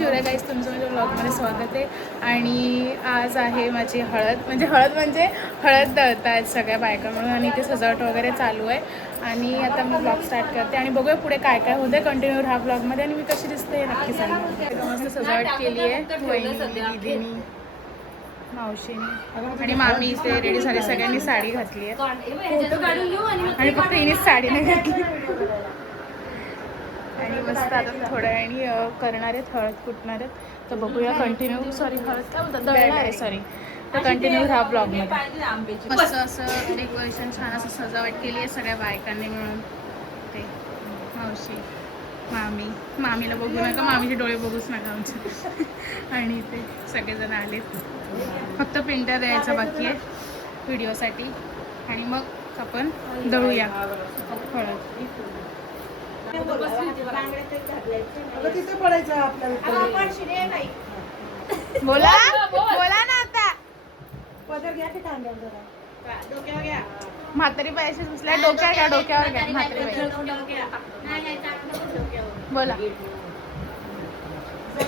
शिवराय गाईस, तुमचं माझ्या ब्लॉगमध्ये स्वागत आहे. आणि आज आहे माझी हळद म्हणजे हळद दळत आहेत सगळ्या बायका म्हणून आणि ते सजावट वगैरे चालू आहे. आणि आता मी ब्लॉग स्टार्ट करते आणि बघूया पुढे काय काय होतं. कंटिन्यू राहा ब्लॉगमध्ये आणि मी कशी दिसते हे नक्की सांगा. मस्त सजावट केली आहे वहिनी, दीदीनी, मावशीनी आणि मामी इथे रेडी झाली. सगळ्यांनी साडी घातली आहे आणि फक्त हिनेच साडी नाही घातली. आणि मस्त आता थोड्या वेळाने करणार आहेत, हळद कुटणार आहेत. तर बघूया कंटिन्यू. सॉरी, हळद काय बोलतात, दळणार आहे. सॉरी. तर कंटिन्यू राहा ब्लॉगमध्ये. मस्त असं डेकोरेशन, छान असं सजावट केली आहे सगळ्या बायकांनी मिळून. ते मावशी, मामीला बघू नका, मामीचे डोळे बघूच नका आमचे. आणि ते सगळेजण आलेत. फक्त प्रिंटर द्यायचा बाकी आहे व्हिडिओसाठी आणि मग आपण दळूया हळद. बोला बोला ना आता. म्हातारी बाईशी सुचल्या, डोक्यावर घ्या, डोक्यावर घ्या म्हातारी बाई. बोला.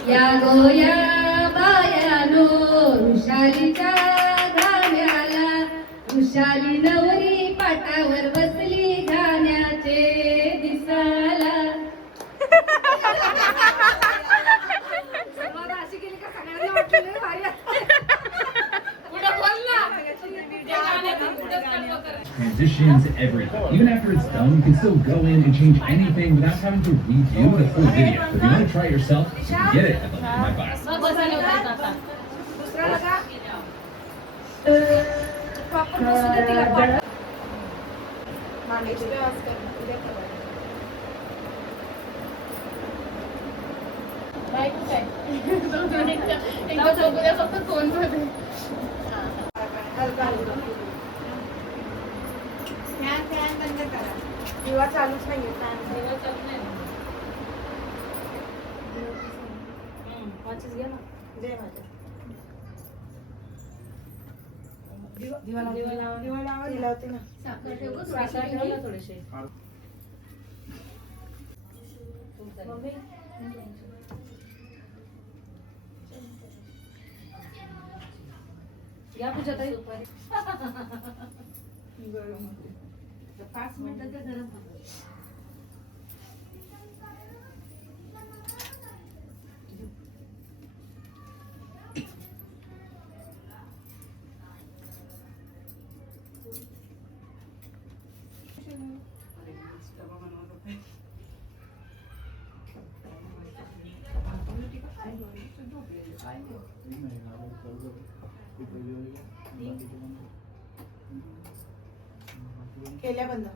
या गोया बायानो उशालीच्या गाण्याला, उशाली नवरी पाटावर बसली गाण्याचे दिसाला. Transitions, everything. Even after it's done, you can still go in and change anything without having to redo the full video. If you want to try it yourself, you can get it at the link in my bio. दिवा चालूच नाहीये. दिवा चालू नाही. वाचच घ्या ना. दे माझ्या. दिवा लावते ना. साखर ठेव गं, साखर ठेव ना थोडेसे. मम्मी या पूजा ताई. गरम होते. 5 मिनिटात गरम होतं. केल्या बंद.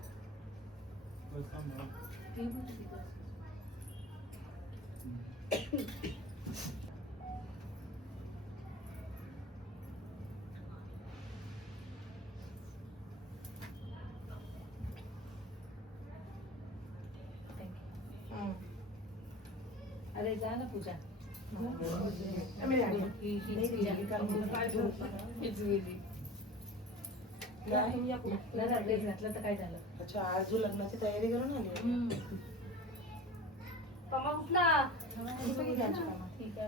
अरे जा ना पूजा. घातलं तर काय झालं. अच्छा, आज लग्नाची तयारी करून आली. पमा उठला.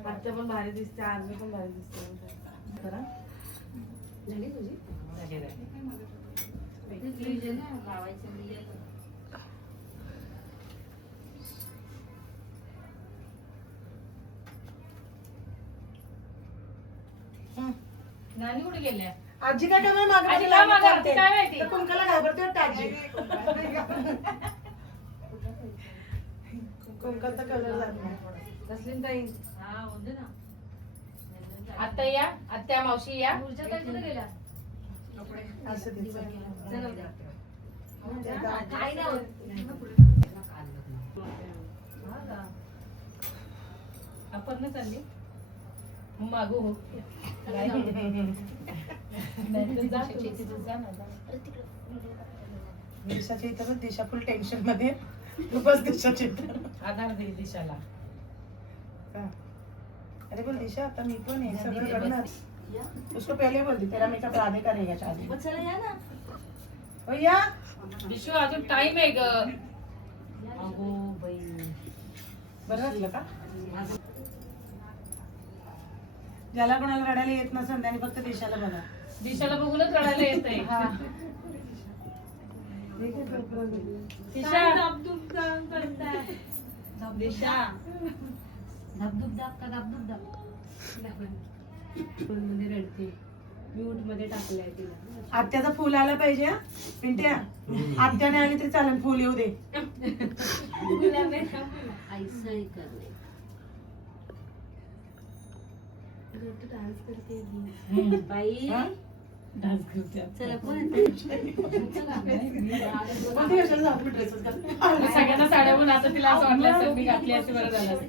आजच्या पण भारी दिसते, आज पण भारी दिसते. झाली तुझी नानी कुठे गेल्या. आजी काय मागे कुंकाला घाबरते आजी. कुंकाचा कलर जात नाही. ताई हा होते ना. आता या, आत्या मावशी या. कुठे गेला. आपण चालली मागू हो. दिशाच्या इथं दिशा फुल टेन्शन मध्ये. बस दिशाच्या इथं आधार दे दिशाला. अरे बोल दिशा, आता मी पण हे सगळं करणार. उसको पहले बोल दी तेरा मेकअप आधे का रहेगा. चालू चला या ना. हो या दिशू, अजून टाइम आहे ग. अगो बाई, बरं वाटलं का. ज्याला कोणाला रडायला येत नसेल त्याने फक्त दिशाला बघा. दिशाला बघूनच रडायला येतंय. दिशा आत्याचं फुल आलं पाहिजे हा. पिंट्या आत्याने आली तरी चालेल, फुल येऊ दे. हा? कोणती कशाला जाऊ मी ड्रेसेस घालते. सगळ्यांना साड्या पण आता तिला असं वाटलं असेल मी घातली असते बरं झालं असतं.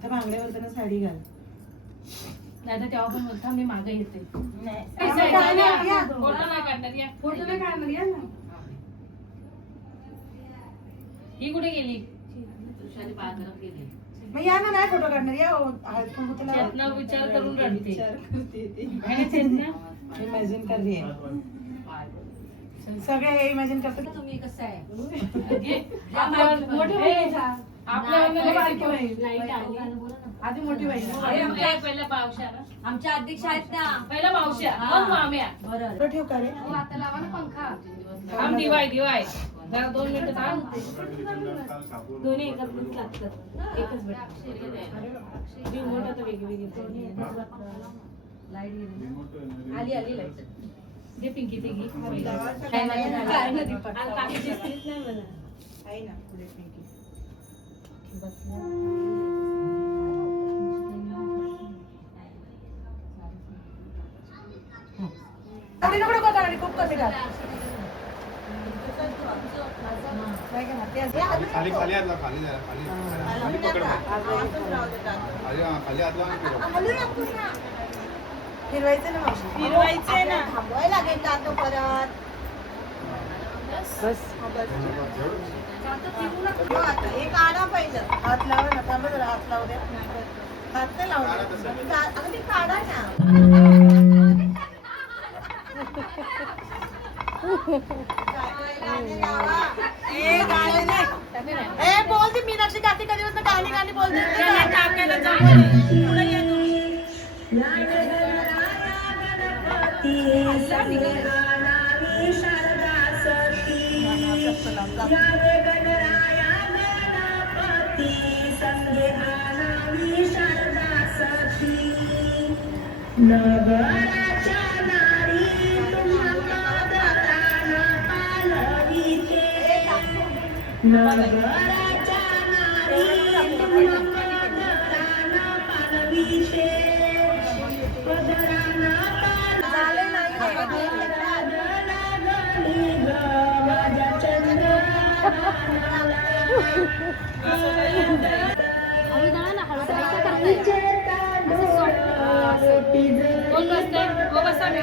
त्या बांगड्यावर तर साडी घाल. नाही तर तेव्हा पण बोलता मी मागे येते. फोटो नाही काढणार या. फोटो नाही काढणार या. फोटो नाही काढणार या ना. ही कुठे गेली? मग या ना, नाही फोटो काढणार या. हेडफोन कुठे लावा? चेतना विचार करून रडते. है ना चेतना? इमॅजिन कर रही है. सगळे हे इमॅजिन करतात. तुम्ही कसं आहे आपल्यावर मोठी बहीण. आपल्यावर बारकी बहीण. लाईट आली आधी मोठी बहीण. पहिला पावशा ना. आमच्या अध्यक्ष आहेत ना पहिला पावशा मग माम्या. बरं फोटो ठेव का रे? आता लावा ना पंखा थांब दिवाय जरा 2 मिनिटं थांब. दोन्ही एकत्रच लागतात एकच भेट रिमोट आता वेगवेगळे लाईट आली आली लाईट घे पिंकी ते घे. काकी दिसलीच नाही मला आहे ना पुढे पिंकी. कधी नको नको काढ, खूप कधी काढ. नाही का ना, ते असं. खाली खाली हात लाव, खाली जरा, खाली खाली पकड बाई. खाली खाली हात लाव आणि फिरव. फिरवायचं ना मावशी. फिरवायचंय ना. थांबवायला लागेल का तो परत. बस. एक आडा पाहिजे. हात लावा ना, थांबा जरा, हात लावू द्या. हात नाही लावू द्या. अगं ते काढा ना. ए गाणे नाही. ए बोलते मीनाक्षी काकी कधी बसनं गाणी गाणी बोलते. टाकायला जाऊ पुढे ये तुम्ही. कोण बसतंय? हो बसा मी.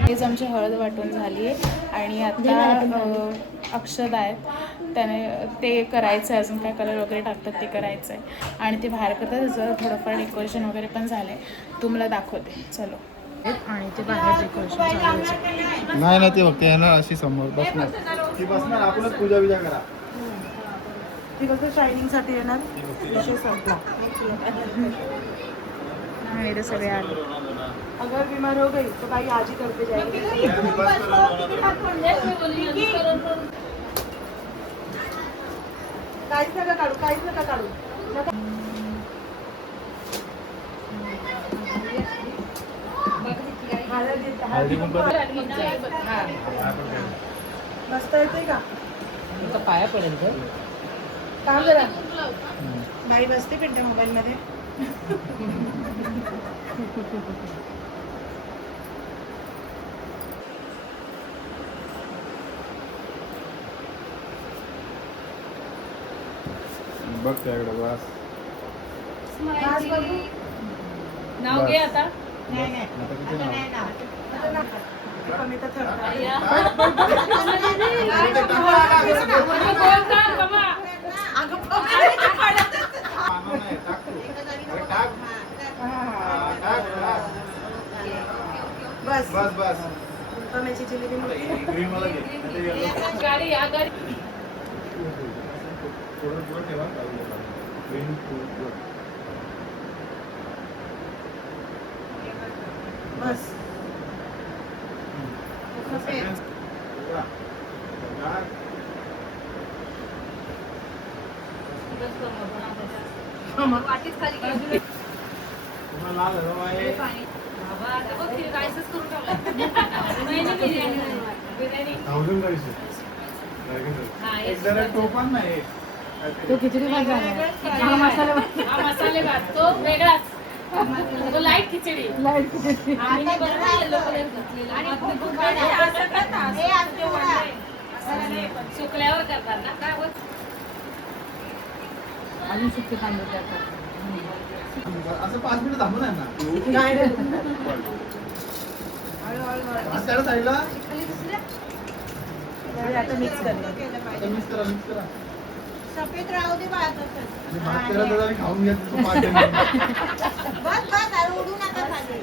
हेच आमची हळद वाटून झाली आहे आणि आता अक्षदा आहेत त्याने ते करायचं आहे. अजून काय कलर वगैरे टाकतात ते करायचं आहे आणि ते बाहेर करतात. त्याचं थोडंफार डेकोरेशन वगैरे पण झालं आहे. तुम्हाला दाखवते चलो. आणि ते बाहेर डेकोरेशन चालू आहे. नाही नाही, ते बघते येणार अशी समोर बसणार. ती बसणार, आपणच पूजा बिजा करा. ती फक्त शायनिंग साठी येणार. विषय संपला. आणि ते सगळे आले. अगर बीमार हो गई तो भाई आज ही करते जाएगी. काहीच नका काढू, काहीच नका काढू. हळदी कुंकू. बसता येते का? पाया पडेल तर काम जरा. बाई बसते पिंट्या मोबाईल मध्ये. बघ त्याकडे बस. आज बघू. नाव घे आता. नाही नाही आता किती नाव? आता नका. कमी तर थरथर. अगं पानं नाही, टाक तू. अरे टाक. हा, टाक, टाक. बस बस बस. टोमॅटोची जिलेबी मोठी. ग्रीन वाला घे. गाडी या गाडी. थोडं थोडं ठेवा Green food. बस वाटीत खाली घे. तुम्हाला लाल हवं आहे बाबा, आता बघ, ते राईसच करून टाकला. नाही, बिर्याणी. थाउजंड राईस हा, एक जरा टोपण नाही तो खिचडी भात झाला. हा मसाले भात तो वेगळाच. तो लाईट खिचडी. आम्ही नाही बरोबर येलो कलर घातलेला. आणि खूप सुकल्यावर करतात ना काय होत. अजून सुट्टी तांदूळ करतात. असं 5 मिनिटं थांबून आहे ना काय रे? असं त्याला साईडला आता मिक्स करणार. आता मिक्स करा सफेद राहू दे भात आणि भात केला तर आम्ही खाऊन घ्या तो 5 मिनिटं. बस बस आणि उडू नका खाली.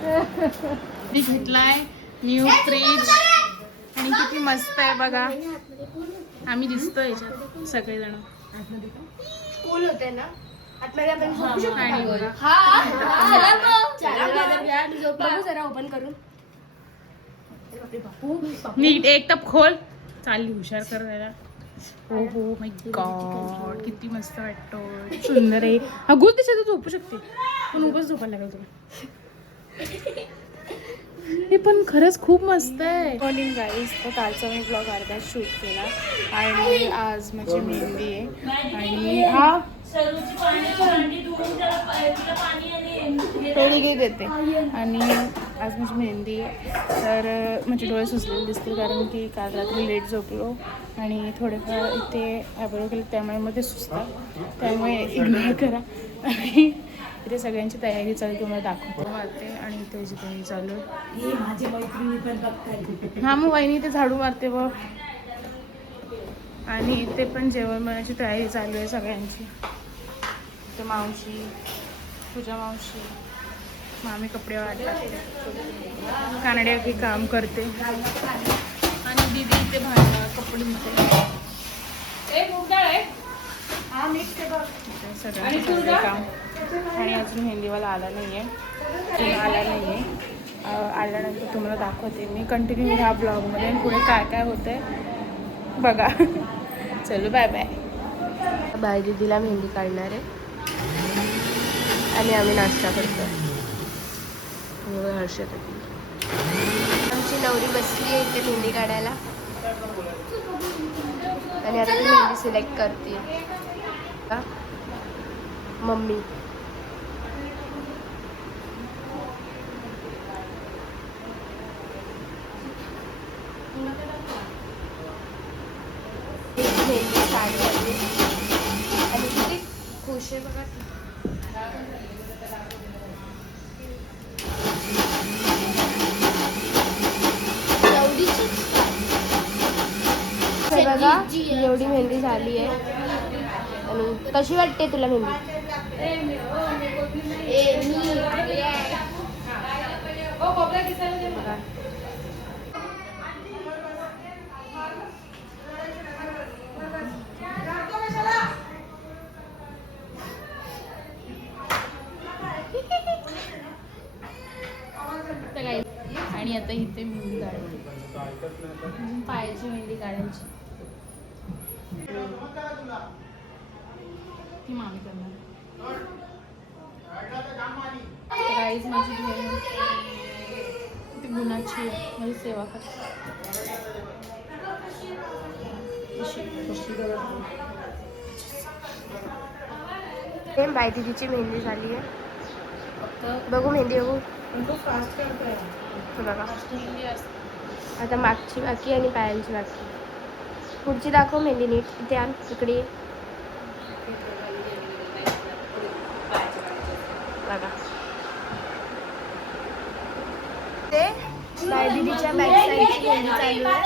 मी घेतलाय न्यू फ्रीज आणि किती मस्त आहे बघा. आम्ही दिसतो याच्यात सगळेजण. स्कूल होते ना आतमध्ये आपण झोपू शकतो. आणि बघा बघू जरा ओपन करून. नीट एक टप खोल. चालली हुशार कर त्याला. हो हो माय गॉड किती मस्त वाटतो. सुंदर आहे. हा गुल त्याच्यात झोपू शकते पण उगाच झोपायला लागेल तुला. हे पण खरंच खूप मस्त आहे. Morning guys. तर कालचा मी ब्लॉग अर्धा शूट केला आणि आज माझी मेहंदी आहे आणि हा थोडी घे देते आणि आज माझी मेहंदी आहे. तर माझे डोळे सुचलेले दिसतील कारण की काल रात्री लेट झोपलो आणि थोडेफार इथे आयब्रो केले त्यामुळे मध्ये सुचतात. त्यामुळे इग्नोर करा. आणि इथे सगळ्यांची तयारी चालू तुम्हाला दाखवतो मारते आणि इथे जी तयारी चालू आहे. माझी मैत्रिणी पण बघताय. हा मग वहिनी इथे झाडू मारते बघ. आणि इथे पण जेवण बनवायची तयारी चालू आहे सगळ्यांची. इथे मावशी पूजा मावशी मामी कपडे वाटतात. कानड्या की काम करते आणि दीदी इथे भांडा कपडे धुते. सगळं काम. आणि अजून मेहंदीवाला आला नाही आहे. आला नाही आहे. आल्यानंतर तुम्हाला दाखवते मी कंटिन्यू ह्या ब्लॉगमध्ये आणि पुढे काय काय होतं आहे बघा. चलो बाय बाय. बाय दीदीला मेहंदी काढणार आहे आणि आम्ही नाश्ता करतो. हर्षद आमची नवरी बसली आहे इथे मेहंदी काढायला आणि आता ती मेहंदी सिलेक्ट करते मम्मी. मेहंदी स्टार्ट झाली आणि किती खुश आहे बघा. बघा एवढी मेहंदी झाली आहे. आणि कशी वाटते तुला मेहंदी? आणि आता इथे मेहंदी काढायची. पायाची मेहंदी काढायची ती मामी करणार. गाईज माझी बहीण ती गुणाची माझी सेवा करते. बाय दीदीची मेहंदी झाली आहे. बघू मेहंदी बघू. बघा आता मागची बाकी आणि पायांची बाकी. पुढची दाखव मेहंदी नीट. इथे आण इकडे बघा. ते बाय दीदीच्या बॅक साईडची मेहंदी चालू आहे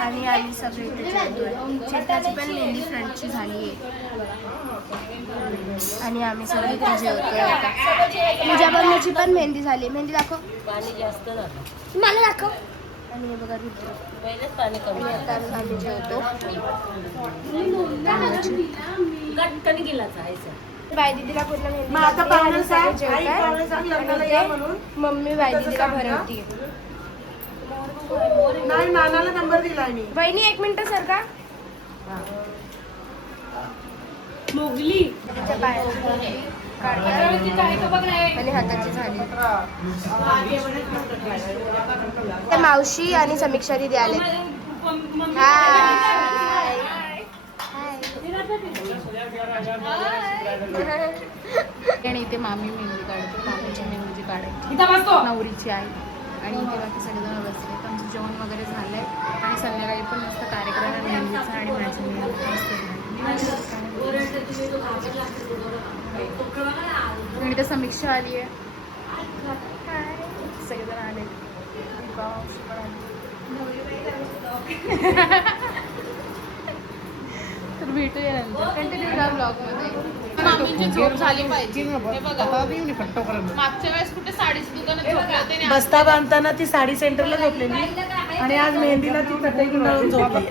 आणि आम्ही सगळे इथे चालू आहे. चेताची पण मेहंदी फ्रंटची झाली आहे आणि आम्ही सगळे इथे जेवतोय आता. पूजा बघण्याची पण मेहंदी झाली. मेहंदी दाखव. पाणी जास्त झालं. मला दाखव. आणि हे बघा रुद्र. पहिलेच पाणी कमी. आणि आता आम्ही जेवतो. कणी गेलाच आहे बाय दीदीला पूर्ण मेहंदी मग आता लागली पाहुणे आणि सांग, सगळे आई जेवतात. पाहुणे सांग लग्नाला या म्हणून. मम्मी बाय दीदीला भरवती. नाही नानाला नंबर दिलाय मी. बहिणी 1 मिनिट सर का मोगली तिच्या पायाची मेहंदी काढतात आणि हाताची झाली. त्या मावशी आणि समीक्षा दीदी आले. हाय आणि इथे मामी मेहंदी काढते. मामीची मेहंदी काढायची इथं बसतो नवरीची आई. आणि इथे बाकी सगळेजण बसले. आमचं जेवण वगैरे झालंय आणि संध्याकाळी पण मस्त कार्यक्रम आहे मेहंदीचा आणि माझी मेहंदी मस्त झाली. आणि इथे समीक्षा आली आहे. सगळेजण आले. तर भेटूया नंतर कंटिन्यू करा ब्लॉगमध्ये. मामींची झोप झाली पाहिजे. हे बघा मागच्या वेळेस कुठे साडीच दुकानात झोपले होते आणि बस्ता बांधताना ती साडी सेंटरला झोपलेली आणि आज मेहंदीला ती कटई गुंडाळून झोपली.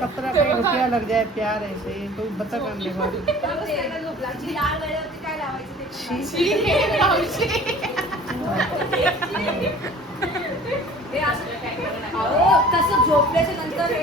कसं झोपल्याच्या नंतर हे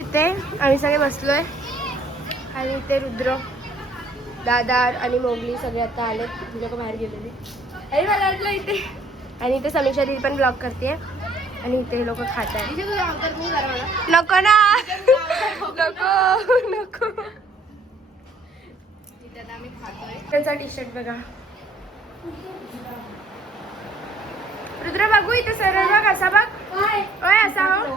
इथे आम्ही सगळे बसलोय आणि इथे रुद्र दादा आणि मोगली सगळे आता आले. तुझ्या बाहेर गेलेली अरे मला वाटलं इथे. आणि इथे समीक्षा दीदी पण ब्लॉग करते आणि इथे लोक खात आहेत. नको ना नको नको. त्यांचा टी शर्ट बघा रुद्र बघू इथे सरळ बघ असा बघ ओय असा हो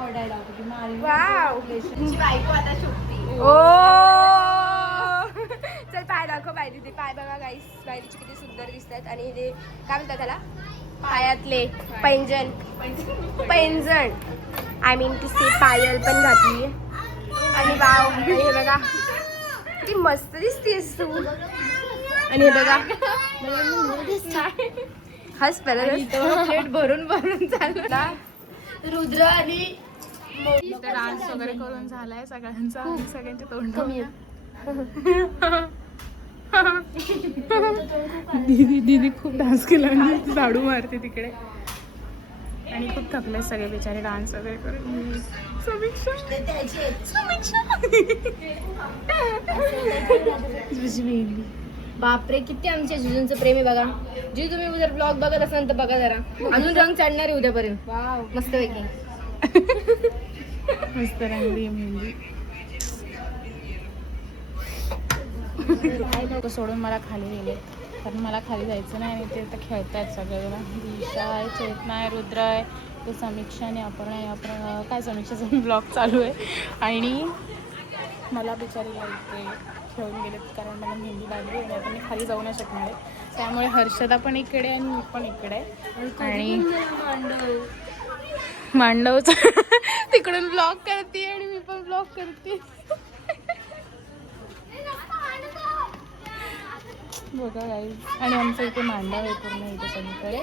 वाव ओ चल पाय दाखव बाय दीदी. पाय बघा गाईस बायदीचे किती सुंदर दिसतात. आणि हे काय म्हणतात त्याला पायातले पैंजण आय मीन टू से पायल पण घातली. आणि वाव आणि हे बघा किती मस्त दिसतेस तू. आणि हे बघा हस प्लेट भरून भरून चालू ना. रुद्र आणि डान्स वगैरे करून झालाय सगळ्यांचा. सगळ्यांचे तोंड कमी दीदी खूप डान्स केला आणि झाडू मारते तिकडे. आणि खूप थकले सगळे बिचारे डान्स वगैरे करून. समीक्षा बापरे किती आमच्या जिजूंचं प्रेम आहे बघा. जी तुम्ही जर ब्लॉग बघत असाल तर बघा जरा. अजून रंग चढणार आहे उद्यापर्यंत. मस्त पैकी मस्त रंगली मेहंदी. लोक सोडून मला खाली गेले कारण मला खाली जायचं नाही. आणि ते तर खेळतायत सगळेजण. दिशा आहे, चेतना आहे, रुद्र आहे, ते समीक्षा आणि आपण काय समीक्षाचा ब्लॉग चालू आहे. आणि मला बिचारीला इथे खेळून गेलेत कारण मला मेहंदी लागली आणि आता मी खाली जाऊ नाही शकणार आहे. त्यामुळे हर्षदा पण इकडे आणि मी पण इकडे आहे. आणि मांडवचा तिकडून ब्लॉग करते आणि मी पण ब्लॉग करते. बघा गाईज. आणि आमचं इथे मांडव आहे पूर्ण इथे सगळीकडे.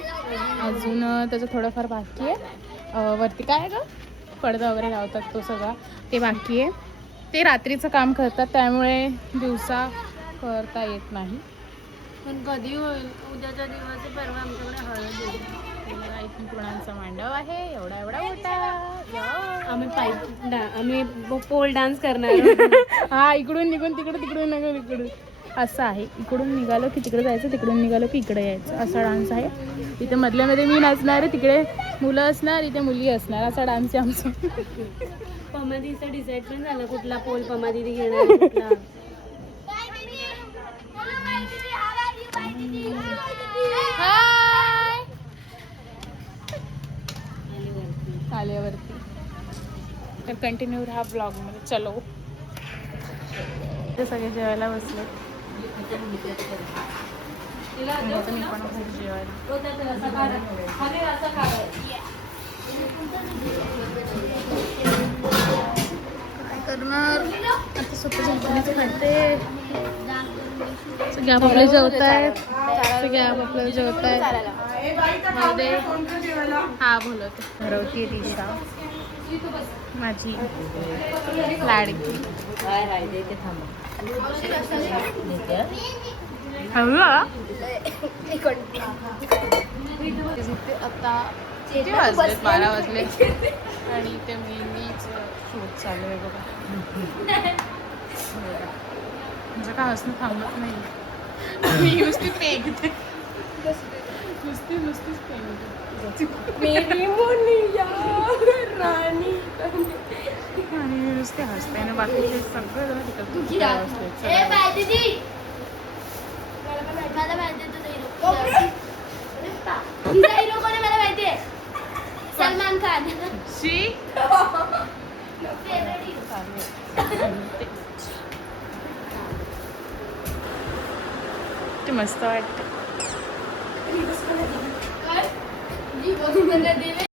अजून त्याचं थोडंफार बाकी आहे. वरती काय आहे गं पडदा वगैरे लावतात तो सगळा ते बाकी आहे. ते रात्रीचं काम करतात त्यामुळे दिवसा करता येत नाही. पण कधी होईल उद्याचा दिवस परवा आमच्याकडे हळद येईल. पुरणांचा मांडव आहे एवढा एवढा मोठा. आम्ही पोल डान्स करणार. हा इकडून निघून तिकडे तिकडून निघून इकडून असं आहे. इकडून निघालो की तिकडे जायचं, तिकडून निघालो की इकडे यायचं, असा डान्स आहे. इथे मधल्यामध्ये मी नाचणार आहे, तिकडे मुलं असणार, इथे मुली असणार, असा डान्स आहे आमचा. पमादीचा डिसाईड पण झाला कुठला पोल पमादी घेणार कुठला. आल्यावरती तर कंटिन्यू राहा ब्लॉगमध्ये. चलो ते सगळे जेवायला बसले. मी पण खूप जेवायला काय करणार. आता सुट्टी झोपण्याचं खाते. सगळे आपापले जेवत आहेत. सगळे आपापले जेवत आहेत. ए बाई का मध्ये फोन कर जेवायला. हा बोलवते. भरवती दिशा माझी लाडकी. हळू आला. आता किती वाजले? 12 वाजले आणि ते मेहंदीच शूट चालू आहे बघा. म्हणजे काय असणं थांबत नाही. मी नुसती पेगते. नुसतीच पेगते. मेरी मोनिया राणी आणि मी नुसते हसते आणि बाकीचे सगळे जण तिकडे बसले. मला माहिती आहे तुझा हिरो कोण आहे मला माहिती आहे. सलमान खान. शी फेवरेट हिरो. ते मस्त वाटतं. काय? जी बघून मला देवे